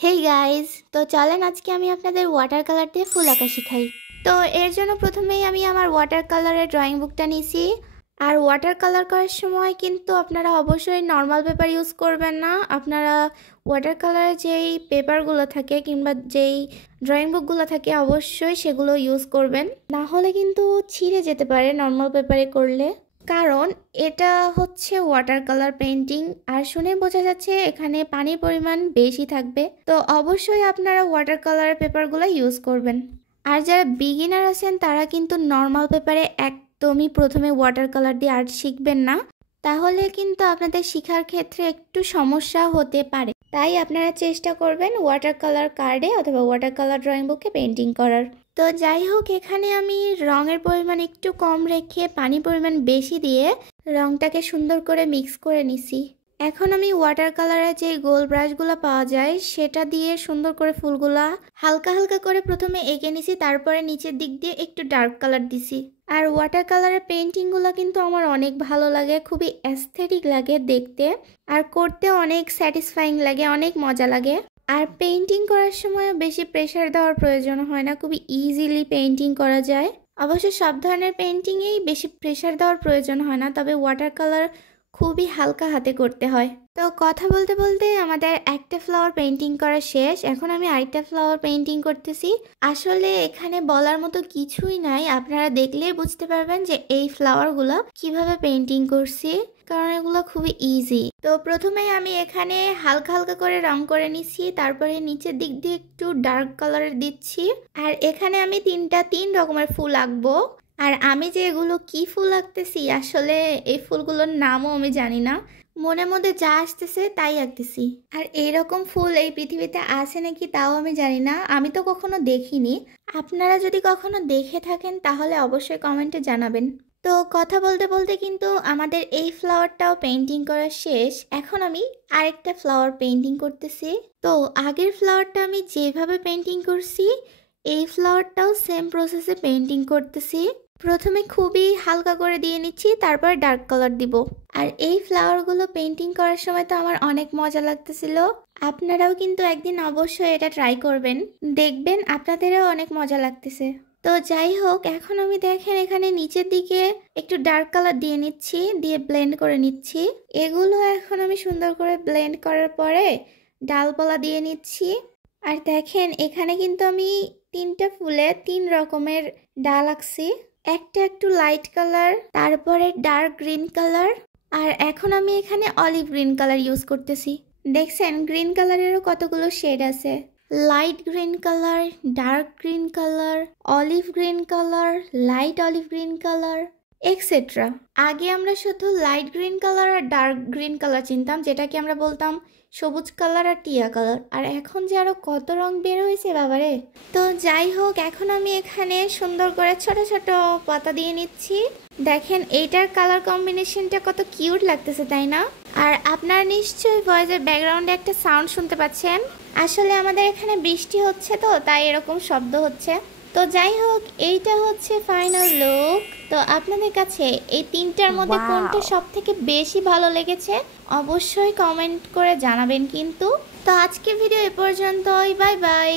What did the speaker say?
Hey guys, তো চলেন আজকে আমি আপনাদের ওয়াটার কালার দিয়ে ফুল আঁকা শিখাই। তো এর জন্য প্রথমেই আমি আমার ওয়াটার কালারের ড্রয়িং বুকটা নিয়েছি। আর ওয়াটার কালার করার সময় কিন্তু আপনারা অবশ্যই নর্মাল পেপার ইউজ করবেন না। আপনারা ওয়াটার কালারের যেই পেপারগুলো থাকে কিংবা যেই ড্রয়িং বুকগুলো থাকে অবশ্যই সেগুলো ইউজ করবেন, না হলে কিন্তু ছিঁড়ে যেতে পারে নর্মাল পেপারে করলে। কারণ এটা হচ্ছে ওয়াটার কালার পেন্টিং, আর শুনে বোঝা যাচ্ছে এখানে পানির পরিমাণ বেশি থাকবে। তো অবশ্যই আপনারা ওয়াটার কালার পেপারগুলো ইউজ করবেন। আর যারা বিগিনার আছেন তারা কিন্তু নর্মাল পেপারে একদমই প্রথমে ওয়াটার কালার দিয়ে আর্ট শিখবেন না, তাহলে কিন্তু আপনাদের শেখার ক্ষেত্রে একটু সমস্যা হতে পারে। তাই আপনারা চেষ্টা করবেন ওয়াটার কালার কার্ডে অথবা ওয়াটার কালার ড্রয়িং বুকে পেন্টিং করার। তো যাই হোক, এখানে আমি রঙের পরিমাণ একটু কম রেখে পানির পরিমাণ বেশি দিয়ে রঙটাকে সুন্দর করে মিক্স করে নিছি। এখন আমি ওয়াটার কালারের যে গোল ব্রাশগুলো পাওয়া যায় সেটা দিয়ে সুন্দর করে ফুলগুলা হালকা হালকা করে প্রথমে এঁকে নিছি, তারপরে নিচের দিক দিয়ে একটু ডার্ক কালার দিছি। আর ওয়াটার কালারের পেন্টিংগুলো কিন্তু আমার অনেক ভালো লাগে, খুবই অ্যাস্থেটিক লাগে দেখতে, আর করতে অনেক স্যাটিসফাইং লাগে, অনেক মজা লাগে। আর পেইন্টিং করার সময় বেশি প্রেশার দেওয়ার প্রয়োজন হয় না, খুবই ইজিলি পেইন্টিং করা যায়। অবশ্য সব ধরনের পেইন্টিংয়েই বেশি প্রেশার দেওয়ার প্রয়োজন হয় না, তবে ওয়াটার কালার খুবই হালকা হাতে করতে হয়। তো কথা বলতে বলতে আমাদের একটা ফ্লাওয়ার পেইন্টিং করা শেষ। এখন আমি আরেকটা ফ্লাওয়ার পেইন্টিং করতেছি। আসলে এখানে বলার মতো কিছুই নাই, আপনারা দেখলেই বুঝতে পারবেন যে এই ফ্লাওয়ারগুলো কিভাবে পেইন্টিং করছি, কারণ এগুলো খুবই ইজি। তো প্রথমে আমি এখানে হালকা হালকা করে রং করে নিচ্ছি, তারপরে নিচের দিক দিয়ে একটু ডার্ক কালারের দিচ্ছি। আর এখানে আমি তিন রকমের ফুল আঁকবো। আর আমি যে এগুলো কি ফুল আঁকতেছি, আসলে এই ফুলগুলোর নামও আমি জানি না, মনের মধ্যে যা আসতেছে তাই আঁকতেছি। আর এইরকম ফুল এই পৃথিবীতে আছে নাকি তাও আমি জানি না, আমি তো কখনো দেখিনি। আপনারা যদি কখনো দেখে থাকেন তাহলে অবশ্যই কমেন্টে জানাবেন। তো কথা বলতে বলতে কিন্তু আমাদের এই ফ্লাওয়ারটাও পেইন্টিং করা শেষ। এখন আমি আরেকটা ফ্লাওয়ার পেইন্টিং করতেছি। তো আগের ফ্লাওয়ারটা আমি যেভাবে পেইন্টিং করছি এই ফ্লাওয়ারটাও সেম প্রসেসে পেইন্টিং করতেছি। প্রথমে খুবই হালকা করে দিয়ে নিচ্ছি, তারপর ডার্ক কালার দিব। আর এই ফ্লাওয়ারগুলো পেইন্টিং করার সময় তো আমার অনেক মজা লাগতেছিল। আপনারাও কিন্তু একদিন অবশ্যই এটা ট্রাই করবেন, দেখবেন আপনাদেরও অনেক মজা লাগতেছে। তো যাই হোক, এখন আমি দেখেন এখানে নিচের দিকে একটু ডার্ক কালার দিয়ে নিচ্ছি, দিয়ে ব্লেন্ড করে নিচ্ছি। এগুলো এখন আমি সুন্দর করে ব্লেন্ড করার পরে ডালপালা দিয়ে নিচ্ছি। আর দেখেন এখানে কিন্তু আমি তিনটা ফুলে তিন রকমের ডাল আঁকছি। একটা একটু লাইট কালার, তারপরে ডার্ক গ্রিন কালার, আর এখন আমি এখানে অলিভ গ্রিন কালার ইউজ করতেছি। দেখছেন গ্রিন কালারেরও কতগুলো শেড আছে, light green colour, dark green colour, olive green colour, light olive green colour, etcetera. আগে আমরা শুধু লাইট গ্রিন কালার আর ডার্ক গ্রিন কালার চিনতাম, যেটাকে আমরা বলতাম সবুজ কালার আর টিয়া কালার। আর এখন যে আরো কত রং বের হয়েছে বাবারে। তো যাই হোক, এখন আমি এখানে সুন্দর করে ছোট ছোট পাতা দিয়ে নিচ্ছি। দেখেন এইটার কালার কম্বিনেশনটা কত কিউট লাগতেছে, তাই না? আর আপনারা নিশ্চয়ই ভয়েসের ব্যাকগ্রাউন্ডে একটা সাউন্ড শুনতে পাচ্ছেন। আসলে আমাদের এখানে বৃষ্টি হচ্ছে, তো তাই এরকম শব্দ হচ্ছে। তো যাই হোক, এইটা হচ্ছে ফাইনাল লুক। তো আপনাদের কাছে এই তিনটার মধ্যে কোনটা সব থেকে বেশি ভালো লেগেছে অবশ্যই কমেন্ট করে জানাবেন কিন্তু। তো আজকে ভিডিও এ পর্যন্তই, বাই বাই।